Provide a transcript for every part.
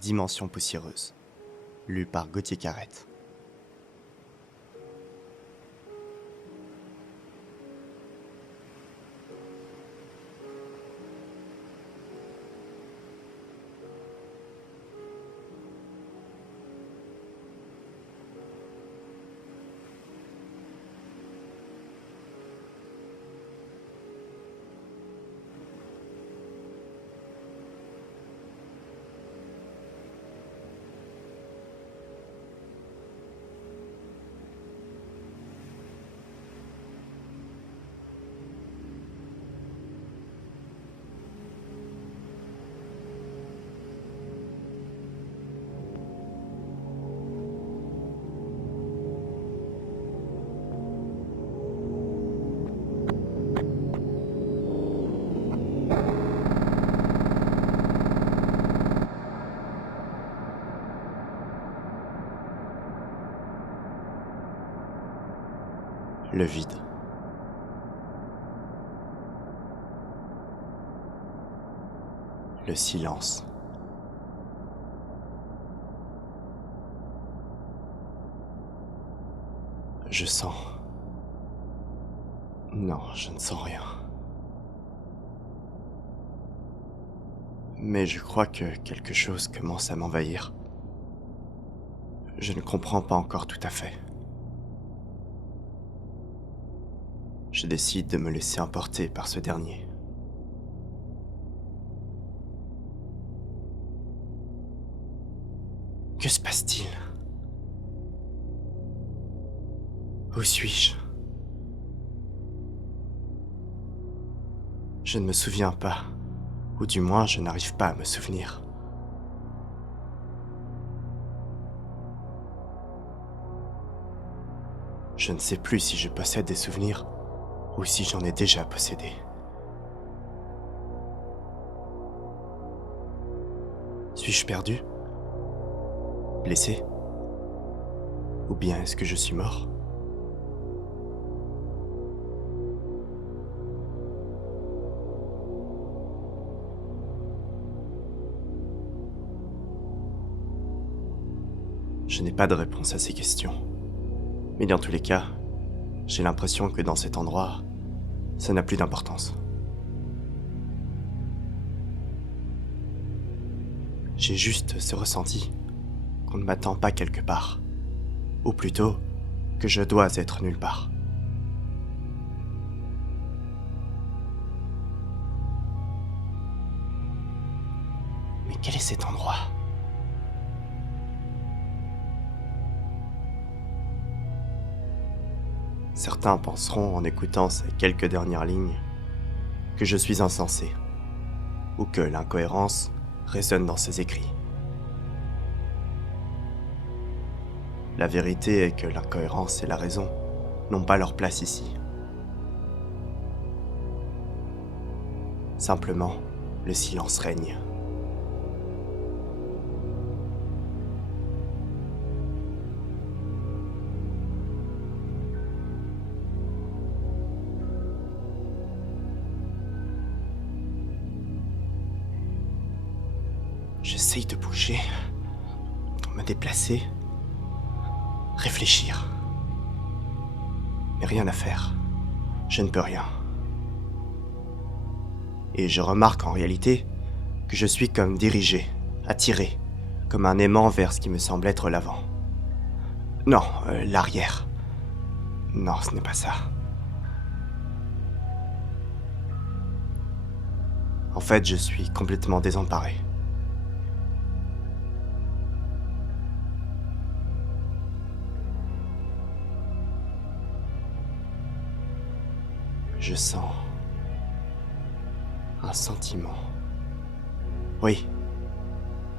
Dimension poussiéreuse, lu par Gauthier Carrette. Le vide. Le silence. Je sens... Non, je ne sens rien. Mais je crois que quelque chose commence à m'envahir. Je ne comprends pas encore tout à fait. Je décide de me laisser emporter par ce dernier. Que se passe-t-il? Où suis-je? Je ne me souviens pas, ou du moins je n'arrive pas à me souvenir. Je ne sais plus si je possède des souvenirs ou si j'en ai déjà possédé. Suis-je perdu? Blessé? Ou bien est-ce que je suis mort? Je n'ai pas de réponse à ces questions. Mais dans tous les cas, j'ai l'impression que dans cet endroit, ça n'a plus d'importance. J'ai juste ce ressenti qu'on ne m'attend pas quelque part. Ou plutôt, que je dois être nulle part. Mais quel est cet endroit ? Certains penseront, en écoutant ces quelques dernières lignes, que je suis insensé, ou que l'incohérence résonne dans ces écrits. La vérité est que l'incohérence et la raison n'ont pas leur place ici. Simplement, le silence règne. J'essaye de bouger, de me déplacer, réfléchir. Mais rien à faire. Je ne peux rien. Et je remarque en réalité que je suis comme dirigé, attiré, comme un aimant vers ce qui me semble être l'avant. Non, l'arrière. Non, ce n'est pas ça. En fait, je suis complètement désemparé. Je sens un sentiment. Oui,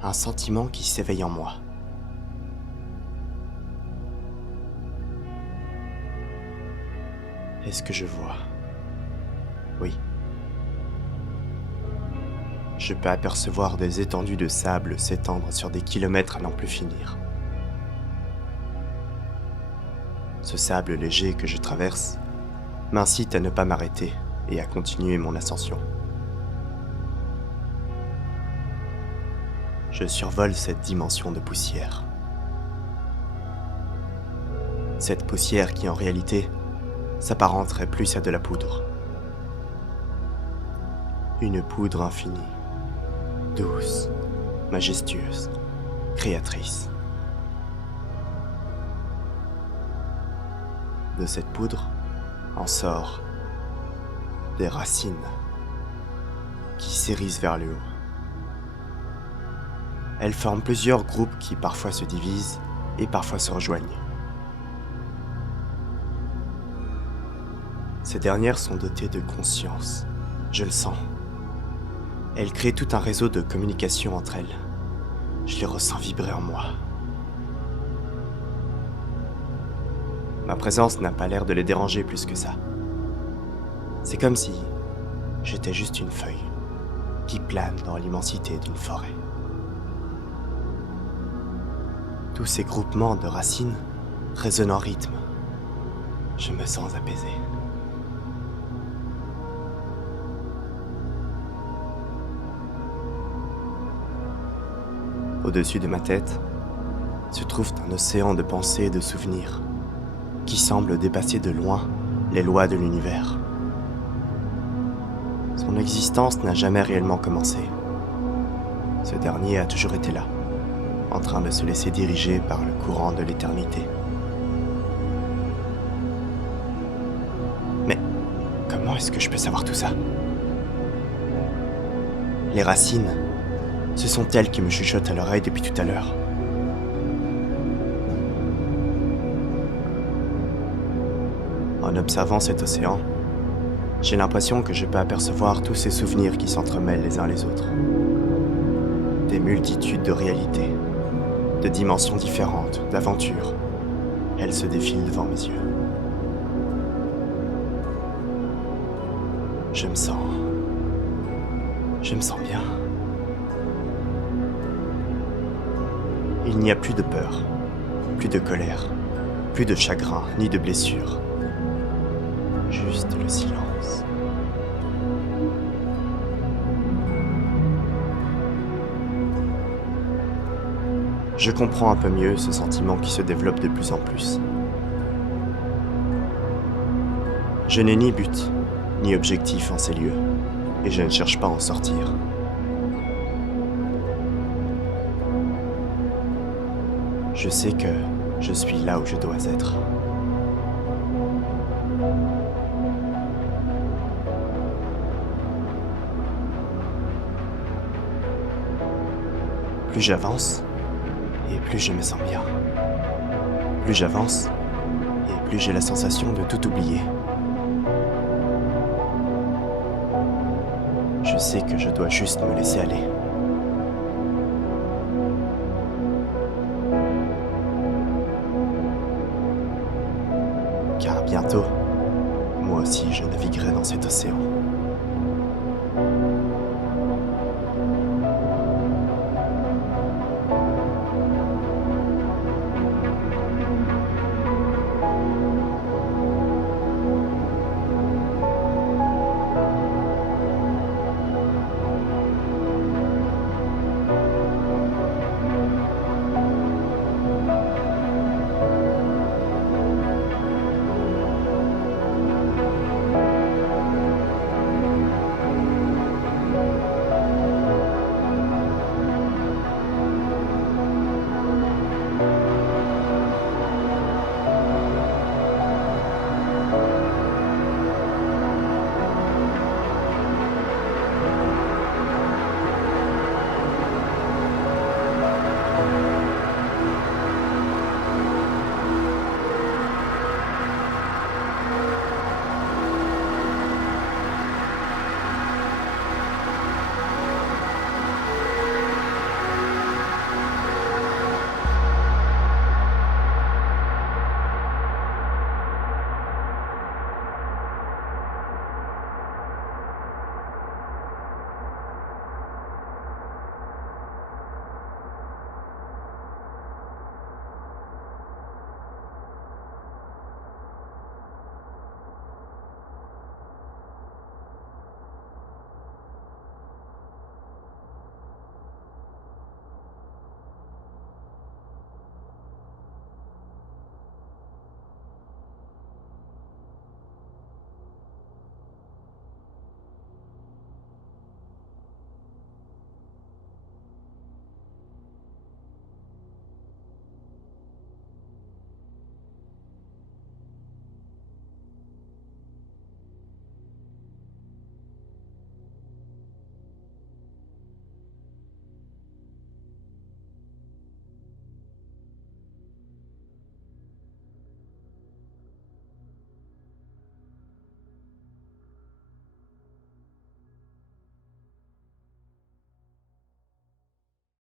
un sentiment qui s'éveille en moi. Est-ce que je vois? Oui. Je peux apercevoir des étendues de sable s'étendre sur des kilomètres à n'en plus finir. Ce sable léger que je traverse m'incite à ne pas m'arrêter et à continuer mon ascension. je survole cette dimension de poussière. Cette poussière qui, en réalité, s'apparenterait plus à de la poudre. Une poudre infinie, douce, majestueuse, créatrice. De cette poudre en sort des racines qui s'érissent vers le haut. Elles forment plusieurs groupes qui parfois se divisent et parfois se rejoignent. Ces dernières sont dotées de conscience, je le sens. Elles créent tout un réseau de communication entre elles. Je les ressens vibrer en moi. Ma présence n'a pas l'air de les déranger plus que ça. C'est comme si j'étais juste une feuille qui plane dans l'immensité d'une forêt. Tous ces groupements de racines résonnent en rythme. Je me sens apaisé. Au-dessus de ma tête se trouve un océan de pensées et de souvenirs qui semble dépasser de loin les lois de l'univers. Son existence n'a jamais réellement commencé. Ce dernier a toujours été là, en train de se laisser diriger par le courant de l'éternité. Mais comment est-ce que je peux savoir tout ça? Les racines, ce sont elles qui me chuchotent à l'oreille depuis tout à l'heure. En observant cet océan, j'ai l'impression que je peux apercevoir tous ces souvenirs qui s'entremêlent les uns les autres. Des multitudes de réalités, de dimensions différentes, d'aventures. Elles se défilent devant mes yeux. Je me sens bien. Il n'y a plus de peur, plus de colère, plus de chagrin, ni de blessure. Juste le silence. Je comprends un peu mieux ce sentiment qui se développe de plus en plus. Je n'ai ni but, ni objectif en ces lieux, et je ne cherche pas à en sortir. Je sais que je suis là où je dois être. Plus j'avance, et plus je me sens bien. Plus j'avance, et plus j'ai la sensation de tout oublier. Je sais que je dois juste me laisser aller. Car bientôt, moi aussi je naviguerai dans cet océan.